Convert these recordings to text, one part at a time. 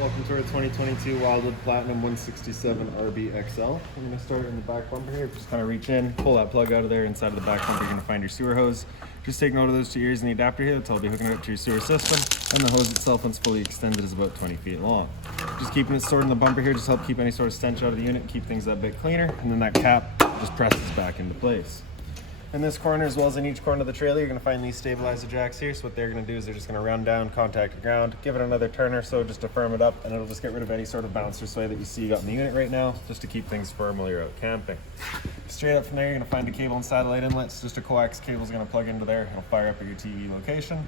Welcome to our 2022 Wildwood Platinum 167 RBXL. I'm going to start in the back bumper here. Just kind of reach in, pull that plug out of there. Inside of the back bumper, you're going to find your sewer hose. Just take note of those two ears in the adapter here. That's how I'll be hooking it up to your sewer system. And the hose itself, once fully extended, is about 20 feet long. Just keeping it stored in the bumper here just help keep any sort of stench out of the unit, keep things that bit cleaner. And then that cap just presses back into place. In this corner, as well as in each corner of the trailer, you're going to find these stabilizer jacks here. So what they're going to do is they're just going to run down, contact the ground, give it another turn or so just to firm it up, and it'll just get rid of any sort of bounce or sway that you see you got in the unit right now, just to keep things firm while you're out camping. Straight up from there, you're going to find a cable and satellite inlets. Just a coax cable is going to plug into there. It'll fire up at your TV location.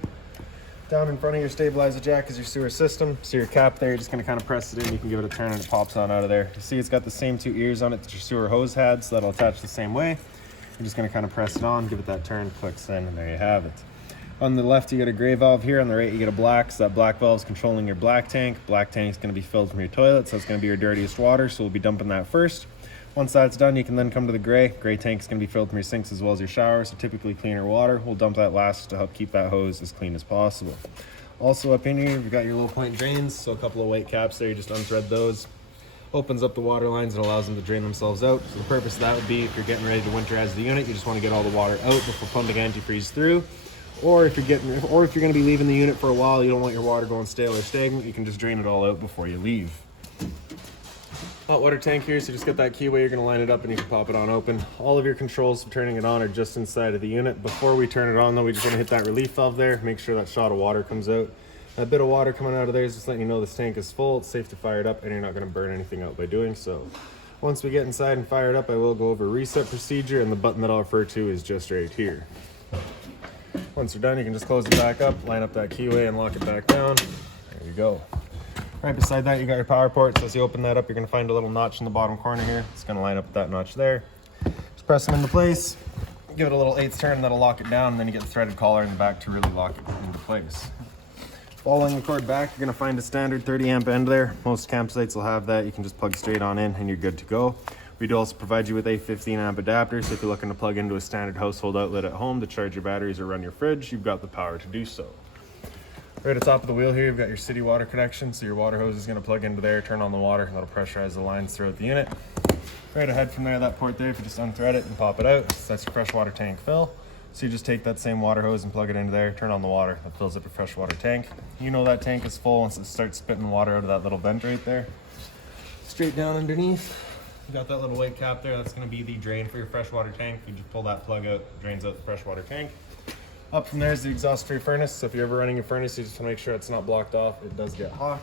Down in front of your stabilizer jack is your sewer system. So your cap there, you're just going to kind of press it in. You can give it a turn and it pops on out of there. You see it's got the same two ears on it that your sewer hose had, so that'll attach the same way. You're just going to kind of press it on, give it that turn, clicks in, and there you have it. On the left, you get a gray valve here. On the right, you get a black. So that black valve is controlling your black tank. Black tank is going to be filled from your toilet, so it's going to be your dirtiest water. So we'll be dumping that first. Once that's done, you can then come to the gray. Gray tank is going to be filled from your sinks as well as your showers. So typically cleaner water. We'll dump that last to help keep that hose as clean as possible. Also up in here, you've got your low point drains. So a couple of white caps there. You just unthread those. Opens up the water lines and allows them to drain themselves out. So the purpose of that would be if you're getting ready to winterize the unit, you just want to get all the water out before pumping antifreeze through. Or if you're going to be leaving the unit for a while, you don't want your water going stale or stagnant, you can just drain it all out before you leave. Hot water tank here, so just get that keyway, you're going to line it up and you can pop it on open. All of your controls for turning it on are just inside of the unit. Before we turn it on though, we just want to hit that relief valve there, make sure that shot of water comes out. That bit of water coming out of there is just letting you know this tank is full, it's safe to fire it up, and you're not going to burn anything out by doing so. Once we get inside and fire it up, I will go over reset procedure, and the button that I'll refer to is just right here. Once you're done, you can just close it back up, line up that keyway, and lock it back down. There you go. Right beside that, you got your power port, so as you open that up, you're going to find a little notch in the bottom corner here. It's going to line up with that notch there. Just press them into place, give it a little 1/8 turn, and that'll lock it down, and then you get the threaded collar in the back to really lock it into place. Following the cord back, you're going to find a standard 30 amp end there. Most campsites will have that. You can just plug straight on in and you're good to go. We do also provide you with a 15 amp adapter, so if you're looking to plug into a standard household outlet at home to charge your batteries or run your fridge, you've got the power to do so. Right at the top of the wheel here, you've got your city water connection, so your water hose is going to plug into there, turn on the water, and that'll pressurize the lines throughout the unit. Right ahead from there, that port there, if you just unthread it and pop it out, so that's your freshwater tank fill. So you just take that same water hose and plug it into there, turn on the water, that fills up your freshwater tank. You know that tank is full once it starts spitting water out of that little vent right there. Straight down underneath, you got that little white cap there, that's gonna be the drain for your freshwater tank. You just pull that plug out, it drains out the freshwater tank. Up from there is the exhaust for your furnace, so if you're ever running your furnace, you just wanna make sure it's not blocked off. It does get hot.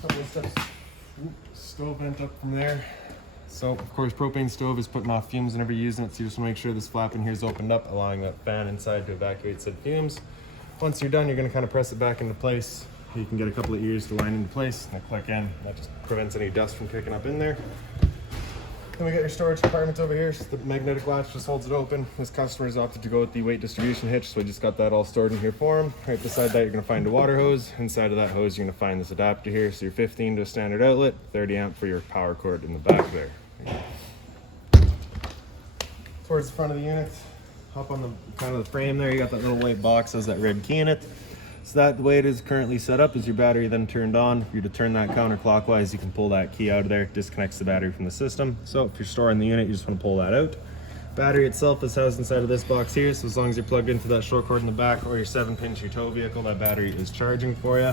Couple of steps, stove vent up from there. So, of course, propane stove is putting off fumes whenever you're using it, so you just want to make sure this flap in here is opened up, allowing that fan inside to evacuate said fumes. Once you're done, you're going to kind of press it back into place. You can get a couple of ears to line into place, and click in. That just prevents any dust from kicking up in there. Then we got your storage compartment over here. So the magnetic latch just holds it open. This customer's opted to go with the weight distribution hitch, so we just got that all stored in here for him. Right beside that, you're going to find a water hose. Inside of that hose, you're going to find this adapter here. So your 15 to a standard outlet, 30 amp for your power cord in the back there. Towards the front of the unit, hop on the kind of the frame there, you got that little white box, has that red key in it. So that the way it is currently set up is your battery then turned on. If you're to turn that counterclockwise, you can pull that key out of there, disconnects the battery from the system. So if you're storing the unit, you just want to pull that out. Battery itself is housed inside of this box here, so as long as you're plugged into that short cord in the back or your 7-pin to your tow vehicle, that battery is charging for you.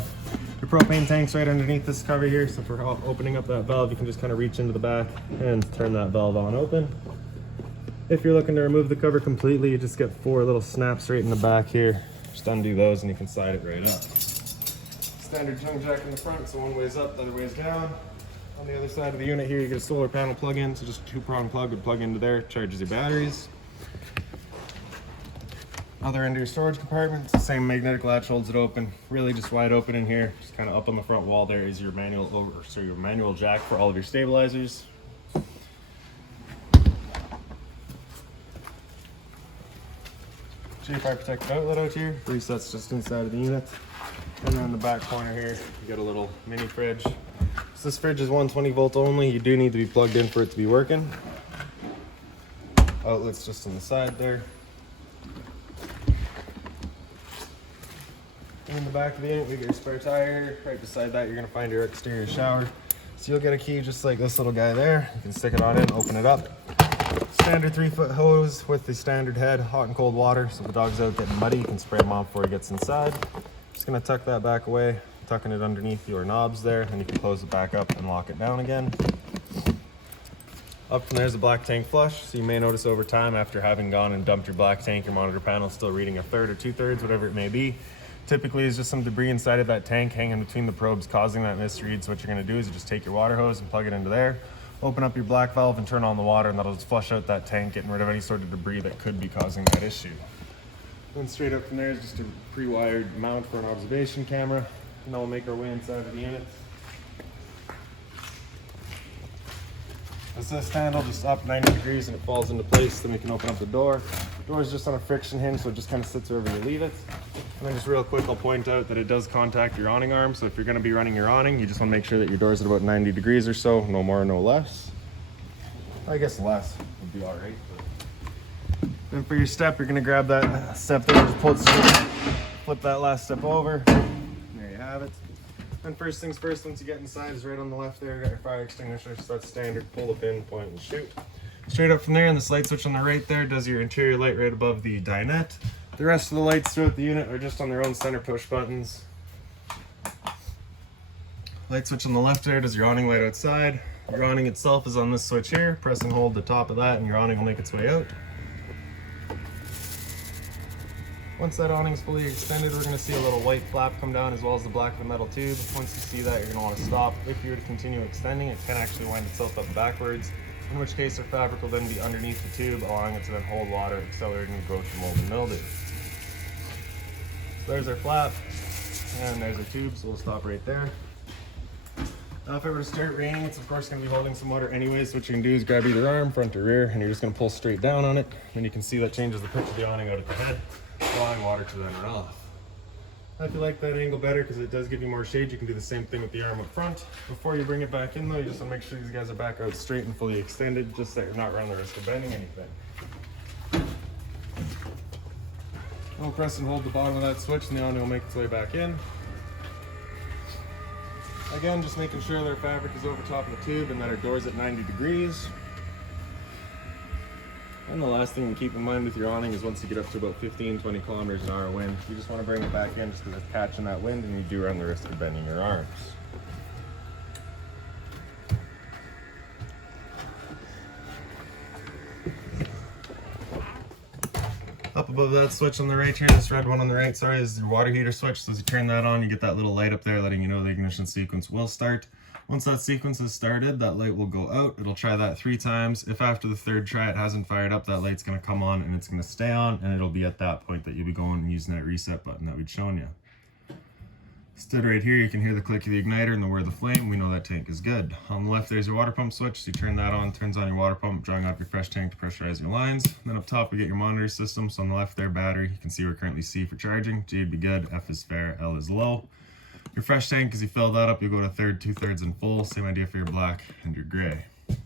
Your propane tank's right underneath this cover here, so for opening up that valve, you can just kind of reach into the back and turn that valve on open. If you're looking to remove the cover completely, you just get 4 little snaps right in the back here. Just undo those and you can slide it right up. Standard tongue jack in the front, so one way's up, the other way's down. On the other side of the unit here, you get a solar panel plug-in, so just a 2-prong plug would plug into there, charges your batteries. Other end of your storage compartment, it's the same magnetic latch holds it open, really just wide open in here. Just kind of up on the front wall there is your manual jack for all of your stabilizers. J-fire protected outlet out here, resets just inside of the unit. And then in the back corner here, you got a little mini fridge. So this fridge is 120 volt only. You do need to be plugged in for it to be working. Outlets just on the side there. In the back of the unit, we get your spare tire here. Right beside that, you're gonna find your exterior shower. So you'll get a key just like this little guy there. You can stick it on in, open it up. Standard 3-foot hose with the standard head, hot and cold water. So if the dog's out getting muddy, you can spray him on before he gets inside. Just gonna tuck that back away, tucking it underneath your knobs there, and you can close it back up and lock it down again. Up from there's a black tank flush. So you may notice over time after having gone and dumped your black tank, your monitor panel is still reading 1/3 or 2/3, whatever it may be. Typically it's just some debris inside of that tank hanging between the probes causing that misread. So what you're gonna do is you just take your water hose and plug it into there, open up your black valve and turn on the water, and that'll just flush out that tank, getting rid of any sort of debris that could be causing that issue. Then straight up from there is just a pre-wired mount for an observation camera. And then we'll make our way inside of the unit. This handle just up 90 degrees and it falls into place, then we can open up the door. The door is just on a friction hinge, so it just kind of sits wherever you leave it. And then just real quick, I'll point out that it does contact your awning arm, so if you're going to be running your awning, you just want to make sure that your door's at about 90 degrees or so, no more, no less. I guess less would be all right. But... Then for your step, you're going to grab that step there, just pull it straight, flip that last step over. There you have it. And first things first, once you get inside, is right on the left there, you got your fire extinguisher, so that's standard, pull the pin, point and shoot. Straight up from there, and this light switch on the right there does your interior light right above the dinette. The rest of the lights throughout the unit are just on their own center push buttons. Light switch on the left there does your awning light outside. Your awning itself is on this switch here. Press and hold the top of that and your awning will make its way out. Once that awning is fully extended, we're going to see a little white flap come down as well as the black of the metal tube. Once you see that, you're going to want to stop. If you were to continue extending, it can actually wind itself up backwards, in which case our fabric will then be underneath the tube, allowing it to then hold water, accelerating the growth of mold and mildew. So there's our flap, and there's our tube, so we'll stop right there. Now if it were to start raining, it's of course going to be holding some water anyways, so what you can do is grab either arm, front or rear, and you're just going to pull straight down on it. Then you can see that changes the pitch of the awning out at the head, allowing water to then run off. If you like that angle better, because it does give you more shade, you can do the same thing with the arm up front. Before you bring it back in though, you just want to make sure these guys are back out straight and fully extended, just so you're not running the risk of bending anything. I'll press and hold the bottom of that switch and the awning will make its way back in. Again, just making sure that our fabric is over top of the tube and that our door's at 90 degrees. And the last thing to keep in mind with your awning is once you get up to about 15-20 kilometers an hour wind, you just want to bring it back in just because it's catching that wind and you do run the risk of bending your arms. Up above that switch on the right here, this red one on the right, sorry, is your water heater switch. So as you turn that on, you get that little light up there letting you know the ignition sequence will start. Once that sequence is started, that light will go out. It'll try that 3 times. If after the 3rd try it hasn't fired up, that light's going to come on and it's going to stay on, and it'll be at that point that you'll be going and using that reset button that we'd shown you. Stood right here, you can hear the click of the igniter and the whir of the flame. We know that tank is good. On the left, there's your water pump switch. So you turn that on, turns on your water pump, drawing off your fresh tank to pressurize your lines. Then up top, we get your monitor system. So on the left there, battery. You can see we're currently C for charging. G would be good, F is fair, L is low. Your fresh tank, as you fill that up, you go to 1/3, 2/3 and full. Same idea for your black and your gray. And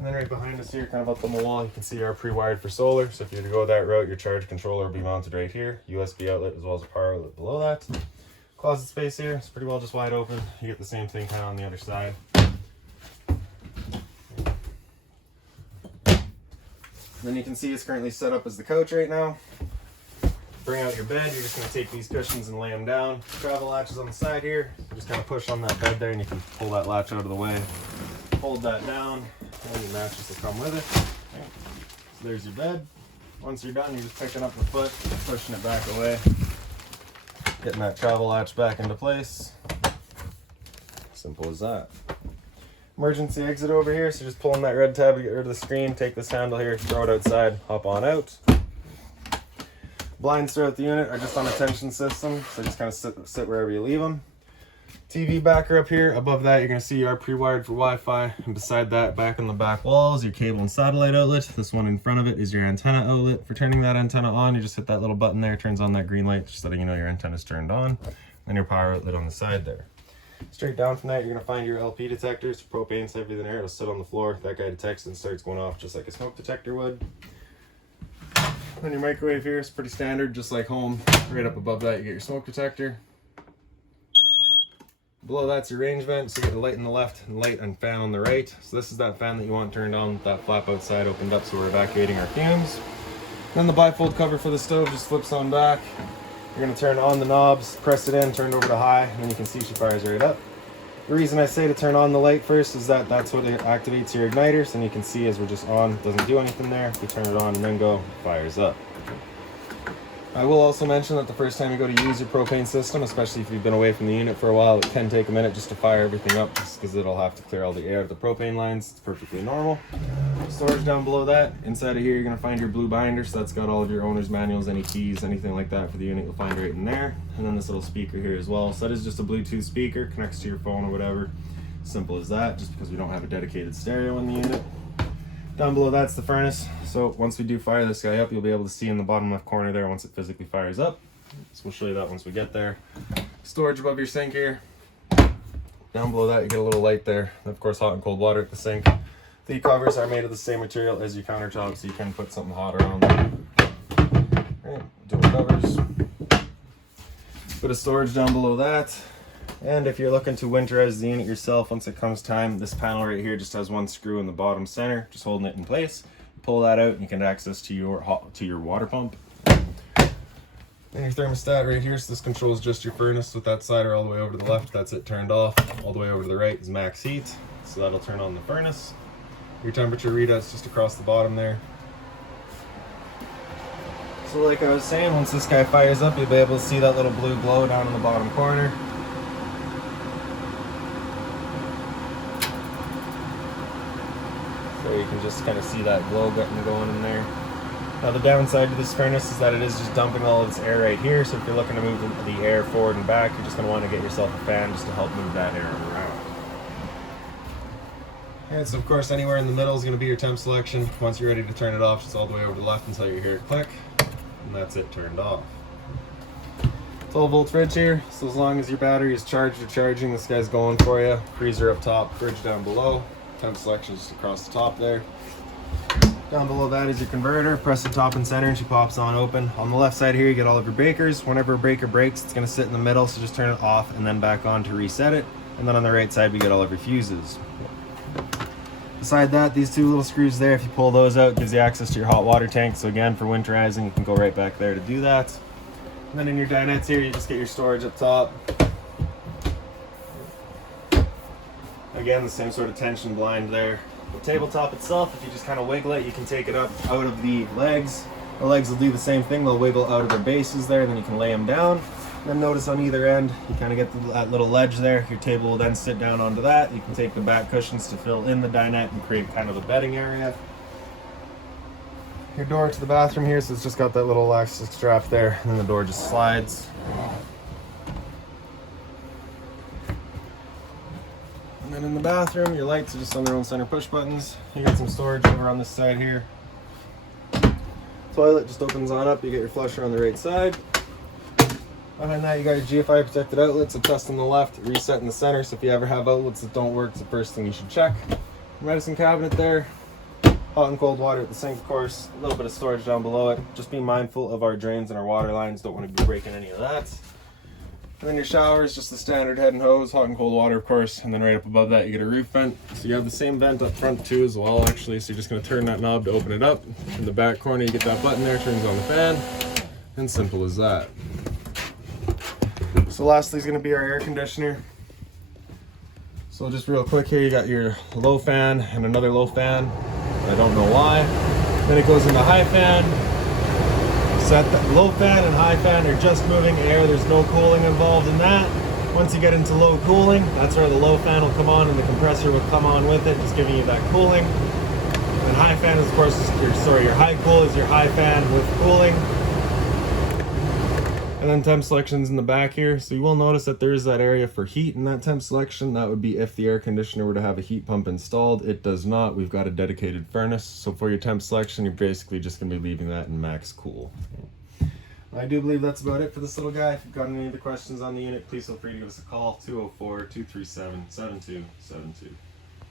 then right behind us here, kind of up on the wall, you can see our pre-wired for solar. So if you were to go that route, your charge controller will be mounted right here. USB outlet as well as a power outlet below that. Closet space here, it's pretty well just wide open. You get the same thing kind of on the other side. Then you can see it's currently set up as the couch right now. Bring out your bed, you're just going to take these cushions and lay them down. Travel latch is on the side here. You just kind of push on that bed there and you can pull that latch out of the way. Hold that down and your mattress will come with it. Okay. So there's your bed. Once you're done, you're just picking up the foot, pushing it back away. Getting that travel latch back into place. Simple as that. Emergency exit over here, so just pulling that red tab to get rid of the screen, take this handle here, throw it outside, hop on out. Blinds throughout the unit are just on a tension system, so just kind of sit wherever you leave them. TV backer up here. Above that, you're going to see you are pre-wired for Wi-Fi, and beside that, back on the back walls, your cable and satellite outlet. This one in front of it is your antenna outlet. For turning that antenna on, you just hit that little button there, turns on that green light, just letting you know your antenna is turned on. And your power outlet on the side there. Straight down from that, you're going to find your LP detectors, propane, everything there. It'll sit on the floor. That guy detects and starts going off just like a smoke detector would. Then your microwave here is pretty standard, just like home. Right up above that, you get your smoke detector. Below that's your range vent, so you get a light on the left and light and fan on the right. So this is that fan that you want turned on with that flap outside opened up, so we're evacuating our fumes. Then the bifold cover for the stove just flips on back. You're going to turn on the knobs, press it in, turn it over to high, and then you can see she fires right up. The reason I say to turn on the light first is that that's what activates your igniters, and you can see as we're just on, it doesn't do anything there. If you turn it on and then go, it fires up. I will also mention that the first time you go to use your propane system, especially if you've been away from the unit for a while, it can take a minute just to fire everything up, just because it'll have to clear all the air out of the propane lines. It's perfectly normal. Storage down below that. Inside of here, you're going to find your blue binder, so that's got all of your owner's manuals, any keys, anything like that for the unit, you'll find right in there. And then this little speaker here as well. So that is just a Bluetooth speaker, connects to your phone or whatever. Simple as that, just because we don't have a dedicated stereo in the unit. Down below that's the furnace. So once we do fire this guy up, you'll be able to see in the bottom left corner there once it physically fires up. So we'll show you that once we get there. Storage above your sink here. Down below that you get a little light there. And of course hot and cold water at the sink. The covers are made of the same material as your countertop, so you can put something hotter on them. Right, dual covers. Bit of storage down below that. And if you're looking to winterize the unit yourself, once it comes time, this panel right here just has one screw in the bottom center, just holding it in place. Pull that out and you can get access to your water pump. And your thermostat right here, so this controls just your furnace with that slider all the way over to the left. That's it turned off. All the way over to the right is max heat, so that'll turn on the furnace. Your temperature readout's just across the bottom there. So like I was saying, once this guy fires up, you'll be able to see that little blue glow down in the bottom corner. So you can just kind of see that glow getting going in there. Now the downside to this furnace is that it is just dumping all of its air right here, so if you're looking to move the air forward and back, you're just going to want to get yourself a fan just to help move that air around. Alright, so of course anywhere in the middle is going to be your temp selection. Once you're ready to turn it off, just all the way over to the left until you hear it click, and that's it turned off. 12 volt fridge here, so as long as your battery is charged or charging, this guy's going for you. Freezer up top, fridge down below. Temp selection just across the top there. Down below that is your converter. Press the top and center and she pops on open. On the left side here you get all of your breakers. Whenever a breaker breaks, it's going to sit in the middle, so just turn it off and then back on to reset it. And then on the right side we get all of your fuses. Beside that, these two little screws there, if you pull those out, it gives you access to your hot water tank. So again, for winterizing, you can go right back there to do that. And then in your dinettes here, you just get your storage up top. Again, the same sort of tension blind there. The tabletop itself, if you just kind of wiggle it, you can take it up out of the legs. The legs will do the same thing. They'll wiggle out of their bases there, then you can lay them down. Then notice on either end, you kind of get that little ledge there. Your table will then sit down onto that. You can take the back cushions to fill in the dinette and create kind of a bedding area. Your door to the bathroom here, so it's just got that little elastic strap there, and then the door just slides. And then in the bathroom, your lights are just on their own center push buttons. You got some storage over on this side here. Toilet just opens on up. You get your flusher on the right side. Behind that, you got your GFI protected outlets, a test on the left, reset in the center. So if you ever have outlets that don't work, it's the first thing you should check. Medicine cabinet there. Hot and cold water at the sink, of course. A little bit of storage down below it. Just be mindful of our drains and our water lines. Don't want to be breaking any of that. And then your shower is just the standard head and hose, hot and cold water, of course. And then right up above that, you get a roof vent. So you have the same vent up front too as well, actually. So you're just going to turn that knob to open it up. In the back corner, you get that button there, turns on the fan. And simple as that. So lastly is going to be our air conditioner. So just real quick here, you got your low fan and another low fan. I don't know why. Then it goes into high fan. Set that low fan and high fan are just moving air. There's no cooling involved in that. Once you get into low cooling, that's where the low fan will come on and the compressor will come on with it, just giving you that cooling. And high fan is, of course, your high cool is your high fan with cooling. And then temp selections in the back here. So you will notice that there is that area for heat in that temp selection. That would be if the air conditioner were to have a heat pump installed. It does not. We've got a dedicated furnace. So for your temp selection, you're basically just going to be leaving that in max cool. I do believe that's about it for this little guy. If you've got any other questions on the unit, please feel free to give us a call, 204-237-7272.